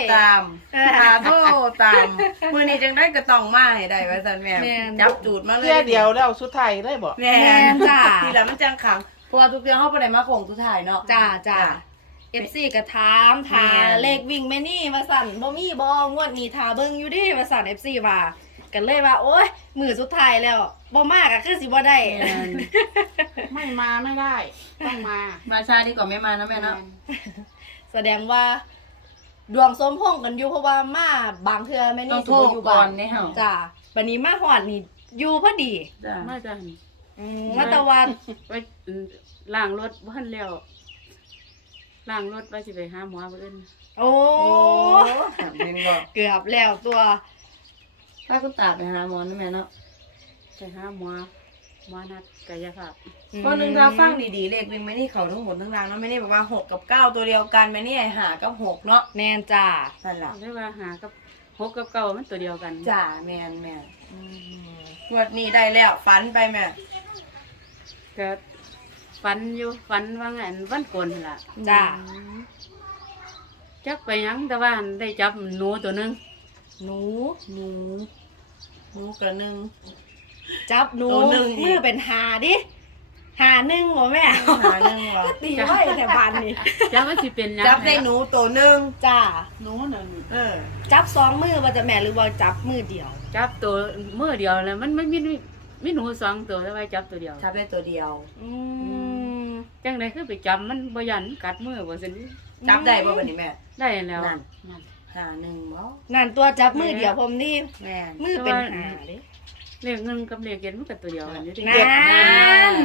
ตามหาโทษตามมื้อนี้จังได้ก็ต้องมาให้ได้ว่าซั่นแม่จับจูดมาเลยเพื่อเดียวแล้วสุดท้ายเลยบ่แม่แม่นจ้าทีหลังมันจังขังเพราะว่าทุกเดือนเฮาบ่ได้มาโค้งสุดท้ายเนาะจ้าจ้า FC ก็ถามทาเลขวิ่งแม่นี่ว่าสั่นบ่มีบ่งวดนี้ทาเบิ่งอยู่ดิว่าสั่น FC ว่ากันเลยว่าโอ๊ยมื้อสุดท้ายแล้วบ่มาก็คือสิบ่ได้ไม่มาไม่ได้ต้องมามาชาดีกว่าไม่มานะแม่เนาะแสดงว่าดวงสมพงษ์กันอยู่เพราะว่ามาบางเทื่อแม่ต้อนี่งสิโทรบ่อยู่ก่อบ้าน นนี่เฮาจ้าบัดนี้มาฮอดนี่อยู่พอดีจ้ะมาจังมาตะวันไว้ล้างรถบ้านแล้วล้างรถไว้สิไปหาหมอเบิ่นโอ้โอ้เห็นบ่เกือบแล้วตัวถ้าคุณตาไปหาหมอนะแม่เนาะไปหาหมอนัดกายภาพเพราะนึงเราฟังดีๆเลขวิ่งไม่นี่เขาทั้งหมดทั้งรางเนาะไม่นี่บอกว่า6กับ9ตัวเดียวกันไม่นี่ให้หากับ6เนาะแม่นจ้านั่นล่ะได้ว่าหากับ6กับเก้ามันตัวเดียวกันจ้าแม่นงวดนี้ได้แล้วฝันไปแม่ก็ฝันอยู่ฝันว่าไงวันโกนนั่นล่ะจ้าจักไปหยังแต่ว่าได้จับหนูตัวหนึงหนูหนูกระนึงจับหนูตัวหนึ่งอีกมือเป็นหาดิหาหนึ่งบ่แม่หานึงว่ะตีไว้แต่บานนี่จับว่าสิเป็นหยังจับได้หนูตัวนึงจ้าหนูนั่นจับสองมือว่าจะแม่หรือว่าจับมือเดียวจับตัวมือเดียวแล้วมันไม่มีหนูสองตัวแต่ว่าจับตัวเดียวจับได้ตัวเดียวอืมจังไดคือไปจับมันบ่ยันกัดมือบ่ซั่นจับได้บ่บัดนี้แม่ได้แล้วนั่นนั่นหานึงบ่นั่นตัวจับมือเดียวผมนี่แม่นมือเป็นหาดิเลขเงินกับเลขเย็นมันก็ตัวเดียวกันอยู่ดินั่น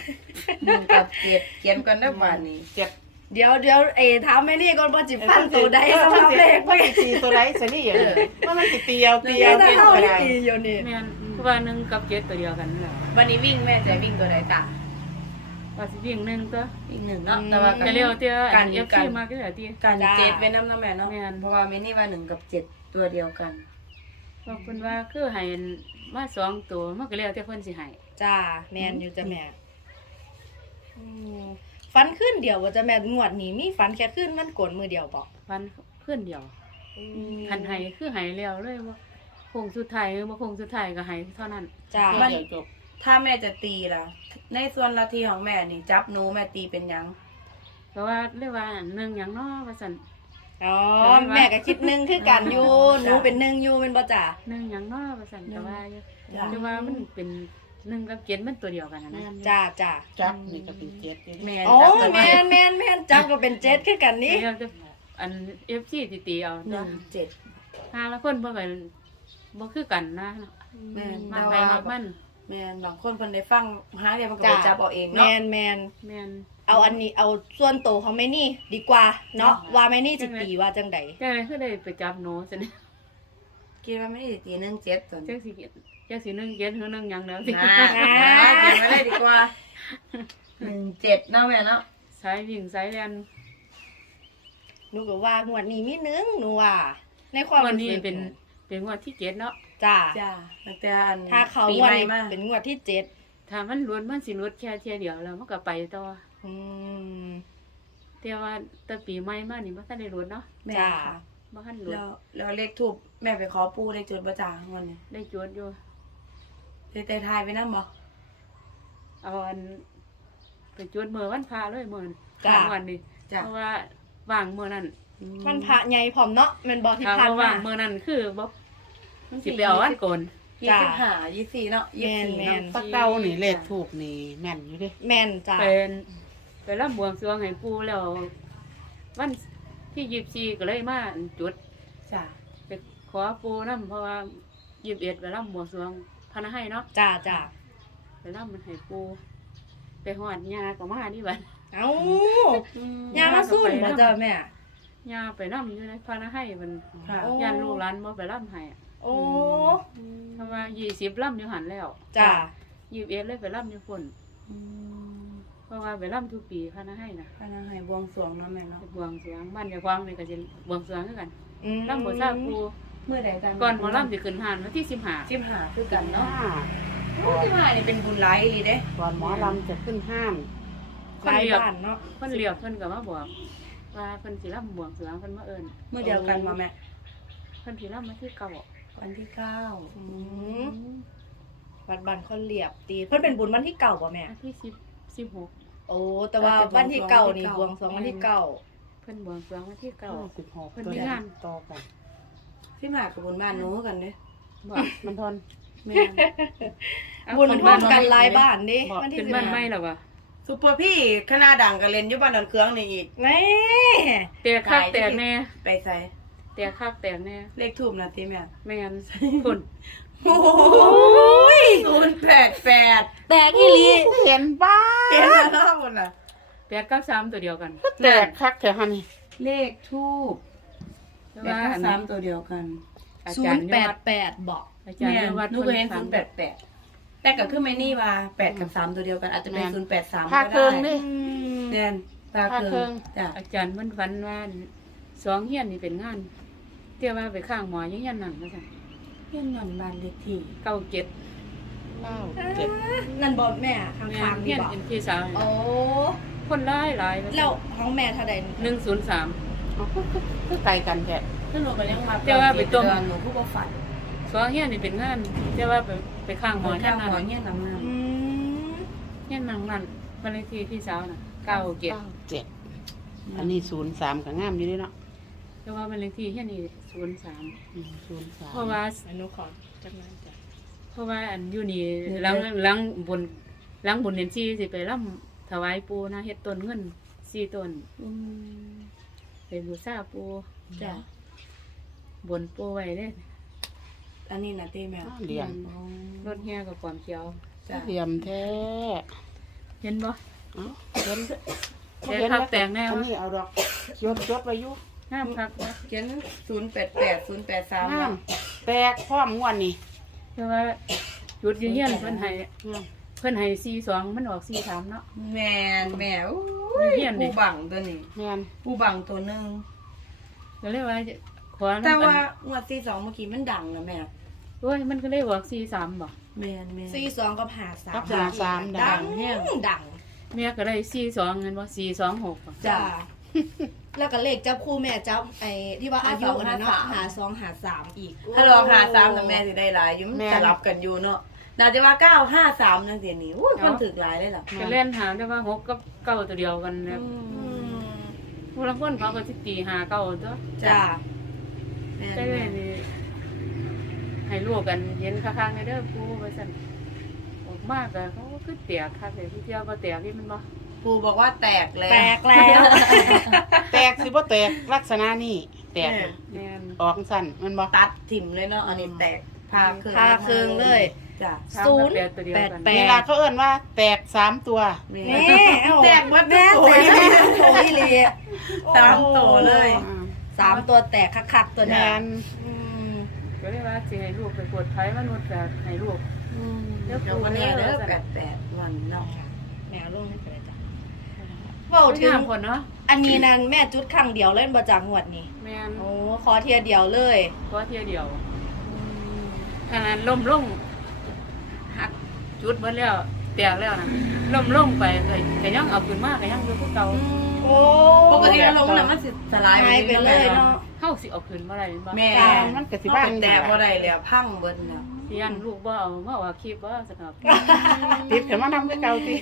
1กับ7เขียนกันได้บัดนี้เจ็บเดี๋ยวถามแม่นี่ก่อนว่าจิฟังตัวใดสำหรับเลขว่าสิตีตัวไรสินี่ว่ามันสิเตียวเดีเตียยว วถ้าเตียวเข้าก็ที่ได้ตีอยู่นี่แม่นเพราะว่า1กับ7ตัวเดียวกันนั่นแหละวันนี้วิ่งแม่จะวิ่งตัวใดจ้ะว่าสิวิ่งหนึ่งตัววิ่ง1เนาะแต่ว่าจะเร็วเตี้ยการเอฟการซีมาก็ได้ตีการเจ็ดไว้น้ำแม่เนาะแม่นเพราะว่าแม่นี่ว่า1กับ7ตัวเดียวกันบอกเพิ่นว่าคือให้มา2ตัวมันก็แล้วแต่เพิ่นสิให้จ้าแม่นอยู่จ้ะแม่ฟันขึ้นเดียวว่าจะแม่งวดนี้มีฟันแค่ขึ้นมันกดมือเดียวบอกฟันเพื่อนเดียวคันให้คือให้แล้วเลยว่าคงสุดท้ายบ่คงสุดท้ายก็ให้เท่านั้นจ้าเดี๋ยวจบถ้าแม่จะตีล่ะ ในส่วนละทีของแม่นี่จับหนูแม่ตีเป็นหยังเพราะว่าเรียกว่าหนึ่งหยังเนาะว่าซั่นอ๋อแม่ก็คิดหนึ่งคือกันอยู่หนูเป็นหนึ่งอยู่เป็นบ่จ้าหนึ่งหยังเนาะว่าซั่นแต่ว่าอยู่แต่ว่ามันเป็น1กับ7มันตัวเดียวกันนะจ้าจ้าจับนี่ก็เป็นเจ็ดแม่โอ้จับแม่นจับก็เป็นเจ็ดคือกันนี่เดี๋ยวจะอัน FC สิตีเอา 1 7 หาละคนบ่ไปบ่คือกันนะแม่นมาแต่ไปว่ามากมันแม่นบางคนเพิ่นได้ฟังหาเดี๋ยวมันก็ไปจับเอาเองแมเนาะนแม่นเอาอันนี้เอาส่วนโตวของแม่นี่ดีกว่าเนาะว่าแม่นี่สิตีว่าจังใดจังได๋คือได้ไปจับหนูซั่นคิดว่าไม่ได้ตี1 7ตอนจังสิ1 7คือ1หยังแล้วสินะกินไม่ได้ดีกว่า1 7เนาะแม่เนาะสายวิ่งสายเรียนหนูก็ว่างวดนี้มีหนึงหนูว่าในความวันรู้นี้สึกเป็นงวดที่7เนาะจ้าจ้าตั้งแต่อันถ้าเขาปีงวดใหม่นี้มาเป็นงวดที่เจ็ดถ้ามันล้วนมันสิลดแค่เที่ยเดียวแล้วมันก็ไปต่ออืมแต่ว่าแต่ปีใหม่มานี่บ่ทันได้ลดเนาะแม่จ้าค่ะบ่ทันลดแล้วเลขทูบแม่ไปขอปู่ได้จุดบ่จ้างวดนี้ได้จดอยู่ได้ทายไปนำบ่เอาอันไปจดมื้อวันพระเลยมื้อนั้นจ้าวันนี้จ้าเพราะว่าว่างมื้อนั้นมันพระใหญ่พร้อมเนาะแม่นบ่ที่ถ้าผ่านบ่ว่ามางมื้อนั้นคือบ่มันสิไปเอาวันโกนจ้า 25 24เนาะแม่น 24เนาะตะเก้านี่เลขถูกนี่แม่นอยู่ดิแม่นจ้าเป็นไปรำบวงสรวงให้ปู่แล้ววันที่24ก็เลยมาจุดจ้าไปขอปู่นำเพราะว่า21ไปรำบวงสรวงพระนให้เนาะจ้าจ้าไปรำมันให้ปู่ไปฮอดย่าก็มานี่บัดเอ้าย่ามาสู้บ่จ้าแม่ย่าไปรำอยู่ในพระนให้มันค่ะโอ้ย่านลูกหลานบ่ไปรำให้อะโอ้เพราะว่า20รำอยู่หันแล้วจ้า 21เลยไปรำอยู่พุ่นเพราะว่าไปรำทุกปีพระนให้นะพนังให้บวงสรวงเนาะแม่เนาะไปบวงสรวงบ้านเจ้าของนี่ก็สิบวงสรวงคือกันอืมรำบ่ทราบปู่เมื่อใดจ้าก่อนหมอลำสิขึ้นหานวันที่15 15คือกันเนาะห้า 15นี่เป็นบุญหลายอีหลีเด้ก่อนหมอลำจะขึ้นห้ามหลายบ้านเนาะเพิ่นเรียกเพิ่นก็มาบอกว่าเพิ่นสิรำบวงสรวงเพิ่นมาเอิ้นเมื่อเดียวกันมาแม่เพิ่นสิรำมาที่เก่าวันที่9 อืมวัดบ้านคนเรียบตีเพิ่นเป็นบุญวันที่เก่าบ่แม่วันที่16 โอ้แต่ว่าวันที่เก่านี่บวงสรวงวันที่เก่าเพิ่นบวงสรวงวันที่เก่า 16 เพิ่นมีงานต่อกันพี่หมากกับบุญบ้านหนูกันเด้บ่มันทนแม่นบุญพร้อมกันหลายบ้านดิบ่วันที่ขึ้นบ้านใหม่แล้วว่ะซุปเปอร์พี่คณะดังก็เล่นอยู่บ้านดอนเคืองนี่อีกนี่แต่คักแต่แน่ไปใส่แต่คักแต่แน่เลขทูบนะติแม่แม่นคุณโอ้ย088 แตกอีหลีเห็นบ้าเปลี่ยนแล้วนะบุญน่ะ 8กับ3ตัวเดียวกันแตกคักเถอะฮะนี่เลขทูบแต่แปว่าดกับอันสามตัวเดียวกันอาศูจารนย์ย์ยแปอดดแปดบอกอาจารย์เนี่ยยอดหนูก็เห็นพิ่ 088แต่ก็คือไม่นี่ว่า8กับ3ตัวเดียวกันอาจจะเป็น083 พาก็เครื่ได้องนี่เนี่ยตาพาเคเครื่รื่ออง งจ้ะอาจารย์มันฝันว่า2เฮียนนี่เป็นงานเที่ยวว่าไปข้างหมอยังเฮียนนั่นว่าซั่นเฮียนหย่อนบ้านเลขที่ 97 เล่าเจ็ดนั่นบอกแม่ข้แม่างๆเฮีนี่ยนบอกเป็นพี่สาวโอ้คนหลายแล้วห้องแม่เท่าใด 103 เอาคือไกลกันแท้ถ้าหนูก็ยังมาแต่ว่าไปต้มเดือนหนูผู้บ่ฝัน 2เฮียนนี่เป็นงานเที่ยวว่าไปข้างหมอข้าเฮียนงนั่นหัวเฮียนหลังนั้นอืมเฮียนนั่งนั่นบ้านเลขที่พี่สาวน่ะ97 97อันนี้03ก็งามอยู่เด้เนาะแต่ว่าบ้านเลขที่เฮียนนี่03 03 เพราะว่าอนุขอจักหน่อยจ้ะเพราะว่าอันอยู่นี่หลังบนเนียนซีสิไปร่ำถวายปูนะเฮ็ดต้นเงิน4ต้นอืมไปบูชาปูจ้ะบนปูไว้เด้อันนี้นะตีแม่เหลี่ยมอ๋อรถเฮียกับความเขียวจ้ะเหลี่ยมแท้เห็นบ่เอ้าเห็นแต่คักแต่งแน่อันวะนี้เอาดอกยดไว้อยู่งามคักวะเขียน088 083 งามแตกพร้อมงวดนี่แต่ว่าจุดอยู่เฮียนเพิ่นให้งาม 42มันออก43เนาะแม่นแม่โอ้ยเฮียนดิผู้บังตัวนี้แม่นผู้บังตัวหนึงก็เลยว่าขอแต่นำว่างวดที่2เมื่อกี้มันดังนะแม่โอ้ยมันก็เลยออก43บ่แม่น 42กับ53 กับ53 ดัดังงแห้งดังแม่ก็ได้42เงินบ่426บ่จ้ะแล้วก็เลขจับคู่แม่จับไอ้ที่ว่าอายุอันนั้นเนาะ52 53อีกถ้าลอง53แต่แม่สิได้หลายอยู่มันสลับกันอยู่เนาะน่าจะว่า953นั่นสินี่อุ้ยคนถึกหลายเลยล่ะก็เล่นหาได้ว่า6กับ9ตัวเดียวกันนะอืมผู้ลางคนเขาก็สิตีหาเก้าตัวจ้ะแม่นใช่ไหมนี่ให้ลูกกันเห็นข้างๆในเด้อผู้ว่าซั่นออกมากก็เขาก็คือแตกคักเลยที่เที่ยวบ่แตกนี่มันบ่ปูบอกว่าแตกแล้วแตกแล้วแตกสิบ่แตกลักษณะนี้แตกแม่นออกสั้นมันบ่ตัดถิ่มเลยเนาะอันนี้แตกพาเครื่องพาเครื่องเลยจ้ะสามกับแปดตัวเดียวกัน 088 เวลาเขาเอิ้นว่าแตก3ตัวนี่นี่เอ้าแตกวัดแม่โตแตกโตอีหลีสามโตเลย 3ตัวแตกคักๆตัวแมนั้นนอืมก็เลยว่าสิให้ลูกไปปวดไผมนุษย์ก็ให้ลูกเดี๋ยววันนี้เด้อ88วันเนาะแมวลงนี่ก็ได้จ้ะเว้าถึงงามคนเนาะอันนี้นั่นแม่จุดครั้งเดียวเล่นบ่จากงวดนี้แม่นโอ้ขอเทียเดียวเลยเพราะเที่ยวเดียวขนาดล่มลงหักจุดเบิดแล้วแตกแล้วนะล่มลงไปก็ยังเอาขึ้นมาก็ยังอยู่คือเก่าโอ้ปกติลงน่ะมันสิสลายหายไปเลยเนาะเฮาสิเอาขึ้นบ่ได้บ่แม่มันก็สิบ้าบ้าน นแต่บ่ได้แล้วพังเบิดแล้วสิยันลูกบ่เอามาว่าคลิปบ่สนับติดขึ้นมานำคือเก่าติ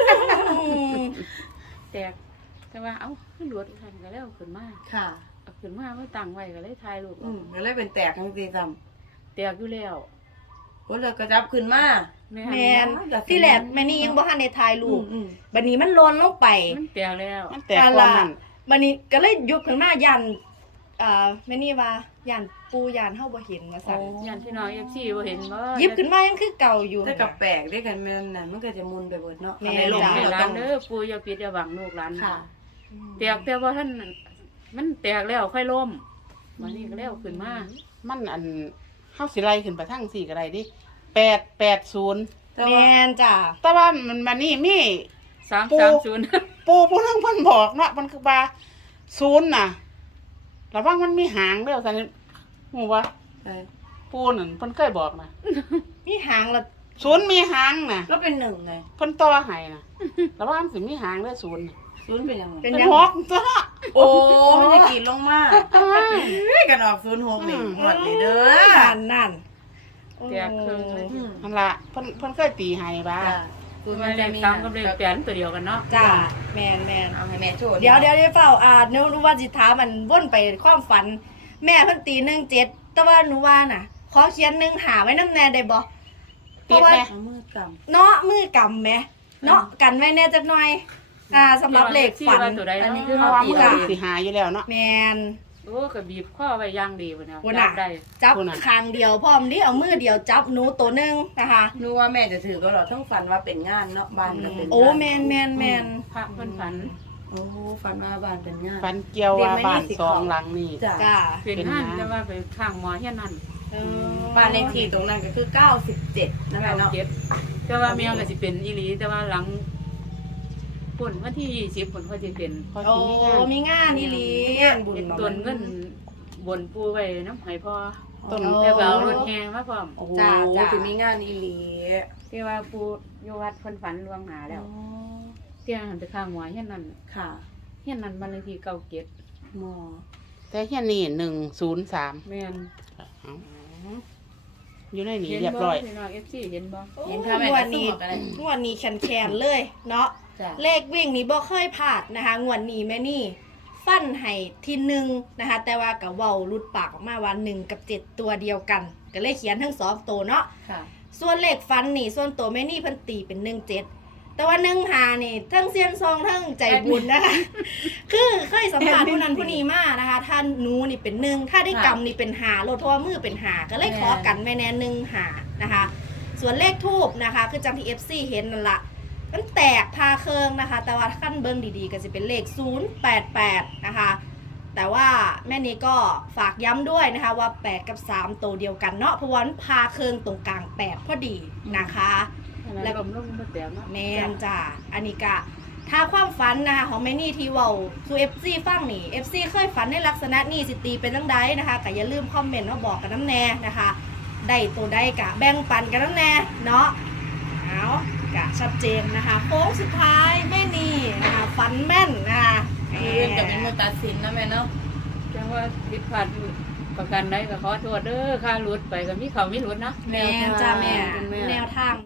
แตกแต่ว่าเอ้าขึ้นรถทันก็แล้วขึ้นมาค่ะเอาขึ้นมาไว้ตั้งไว้ก็เลยถ่ายรูปก็เลยเป็นแตกทั้งสี่ซ้ำแตกอยู่แล้วโอ้เลยกระจับขึ้นมาแม่แมนที่แหลกแม่นี่ยังบ่ทันได้ถ่ายรูปบัดนี้มันหลนลงไปมันแตกแล้วมันแตกกว่านั้นบัดนี้ก็เลยยุบขึ้นมายันแม่นี่ว่ายันปูยันเฮาบ่เห็นว่าซั่นยันพี่น้อง FC บ่เห็นบ่หยิบขึ้นมายังคือเก่าอยู่แต่กับแปลกด้วยกันมันนั่นมันก็จะมุนไปเบิดเนาะแม่ในลมให้เราร้าต้นองเด้อปู่อย่าปิดอย่าบังลูกหลานค่ะแตกแต่ว่าท่านมันแตกแล้วค่อยล้มวันนี้ก็แล้วขึ้นมามันอันเฮาสิไล่ขึ้นไปทาง4ก็ได้ดิ880 แต่แมว่านจ้ะแต่ว่ามันนี่มี 330 ปูผู้นึงเพิ่นบอกเนาะมันคือว่า0น่ะระวังมันมีหางเด้อซั่นฮู้บ่ใช่ปูนั่นเพิ่นเคยบอกนะมีหางละ 0มีหางน่ะแล้วเป็นหนึ่งไงเพิ่นต่อให้น่ะระวังสิมีหางเด้อ0น่ะศูนย์เป็นยังไงเป็นเป็นยังหกตัวเนาะโอ้มันจะกินลงมาเฮ้ยกันออก06นี่หมดนี่เด้อนั่นแตกครึ่งเลยนั่นล่ะเพิ่นเคยตีให้บ้าจ้ะคือมันเลขสามกับเลขแปดตัวเดียวกันเนาะจ้าแมนเอาให้แม่โชว์เดี๋ยวเฝ้าหนูว่าสิถามมันวนไปความฝัน แม่เพิ่นตี17แต่ว่าหนูว่าน่ะ ขอเขียน1หาไว้นำแน่ได้บ่เพติดราะว่าไหมเอามือกำเนาะมือกำแหมเนาะกันไว้แน่จักหน่อยสำหรับเลขฝันว่าตัวใดอันเนาะนี้คือเพเขาราะว่าตีมือเอาสิหาอยู่แล้วเนาะแมนโอ้ก็บีบข้อไว้อย่างดีพุ่นน่ะพุ่นน่ะได้จับพุ่นน่ะคางเดียวพร้อมดิเอามือเดียวจับหนูตัวหนึงนะคะรู้ว่าแม่จะถือก็หรอทั้งฝันว่าเป็นงานเนาะบ้านก็เป็นงานโอ้แมนพระเพิ่นฝันโอ้ฝันว่าบ้านเป็นงานฟันเกี่ยวว่าบ้านสองหลังนี่จ้ะจ้าเป็นงานแต่ว่าไปข้างหมอเฮียนนั่นบ้านเลขที่ตรงนั้นก็คือ97นะแม่เนาะเจ็ดแต่ว่าแมวก็สิเป็นอีหลีแต่ว่าหลังปุ่นวันที่20ปุ่นเขาสิเป็นพอโอ้สิมีงานมีงานอีหลีงานบุญเฮ็ดบ่ต้นเงินบนปูไว้น้ำไห้พ่อต้นโอ้แล้วก็เอารถแฮมาพร้อมโอ้โหจ้ะถึงมีงานอีหลีที่ว่าปูอยู่วัดเพิ่นฝันล่วงหน้าแล้วเที่ยงหันไปข้างหมอเฮียนนั่นค่ะเฮียนนั่นบ้านเลขที่97 หมอแต่เฮียนี่103 แม่นเอาอยู่ในนี้เห็นเรียบร้อยพี่น้อง FC เห็นบ่เห็นค่ะแม่งวดจะนี้สมบอกอะไรงวดนี้แคนๆเลยเนาะจ้ะเลขวิ่งนี้บ่เคยพลาดนะคะงวดนี้แม่นี่ ฟันให้ที่1นะคะ แต่ว่ากับเว้ารุดปากออกมาว่า1กับ7ตัวเดียวกัน ก็เลยเขียนทั้ง2ตัวเนาะค่ะส่วนเลขฟันนี่ส่วนตัวแม่นี่เพิ่นตีเป็น17แต่ว่า1หานี่ทั้งเซียนซองทั้งใจบุญนะคะ คือเคยสัมภาษณ์ผู้นั้นผู้นี้มานะคะท่านหนูนี่เป็น1ถ้าได้กำนี่เป็นหาโลดเพราะว่ามือเป็นหาก็เลยขอกันไว้แน่1หานะคะ ส่วนเลขทูบนะคะ คือจังที่ FC เห็นนั่นละมันแตกพาเคิงนะคะ แต่ว่าขั้นเบิ้งดีๆ ก็จะเป็นเลข088นะคะ แต่ว่าแม่นี้ก็ฝากย้ำด้วยนะคะว่า8กับ3ตัวเดียวกันเนาะเพราะว่ามันพาเคิงตรงกลาง8พอดีนะคะแล้วก็ลงมาแตกเนาะแมนจ้าอันนี้ก็ถ้าความฝันนะคะของแม่นี่ที่เว้าสู่ FC ฟังนี่ FC เคยฝันในลักษณะนี้สิตีเป็นจังใดนะคะก็อย่าลืมคอมเมนต์มาบอกกันน้ำแน่นะคะได้ตัวใดกะแบ่งปันกันน้ำแน่เนาะเอากะชัดเจนนะคะโค้งสุดท้ายแม่นี่นะคะฝันแม่นนะคะคืนกับเป็นมือตัดสินนะแม่เนาะจังว่าผิดพลาดประกันใดก็ขอโทษเด้อค่าหลุดไปก็มีเขามีหลุดเนาะแม่จ้าแม่เป็นแม่แนวทาง